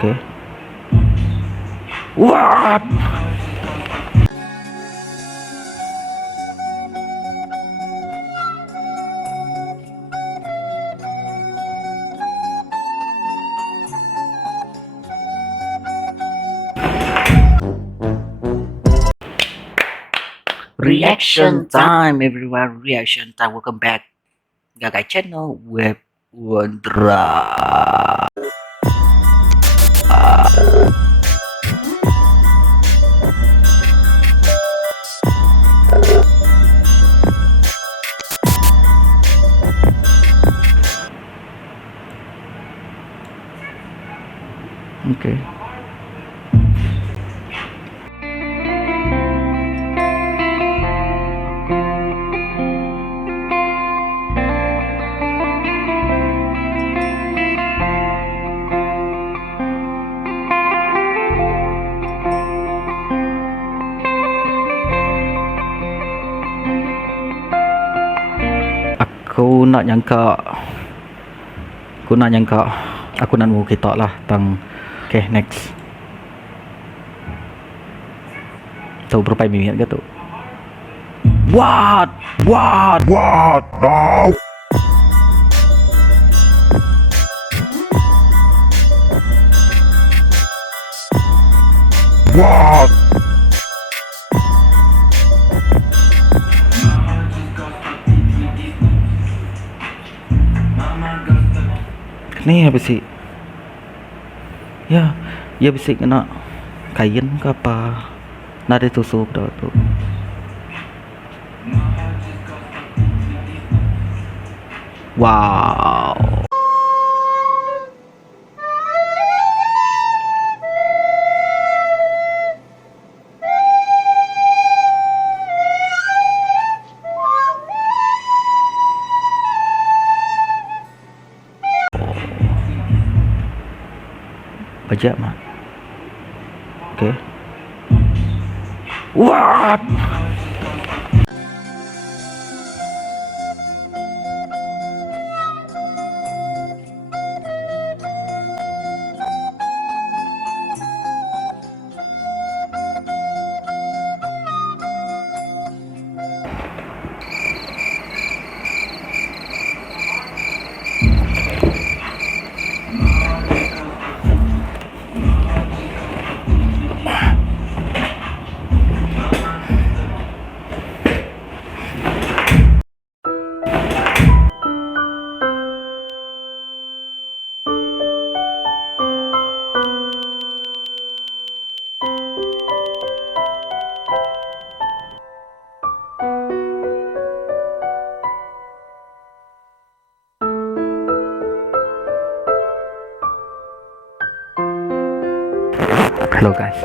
Okay. What? Reaction time, everyone. Reaction time. Welcome back, Gaga channel with Wondra. Okay. Aku nak nyangka aku nak nunggu kitak lah tang. Okay, next. Tahu berapa minit ke tu? What no. What? Ni apa sih? Ya bisa kena kain ke apa? Nada tusuk dah tu. Wow. Bajak mak. Okay. What? Halo guys,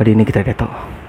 hari ini kita datai.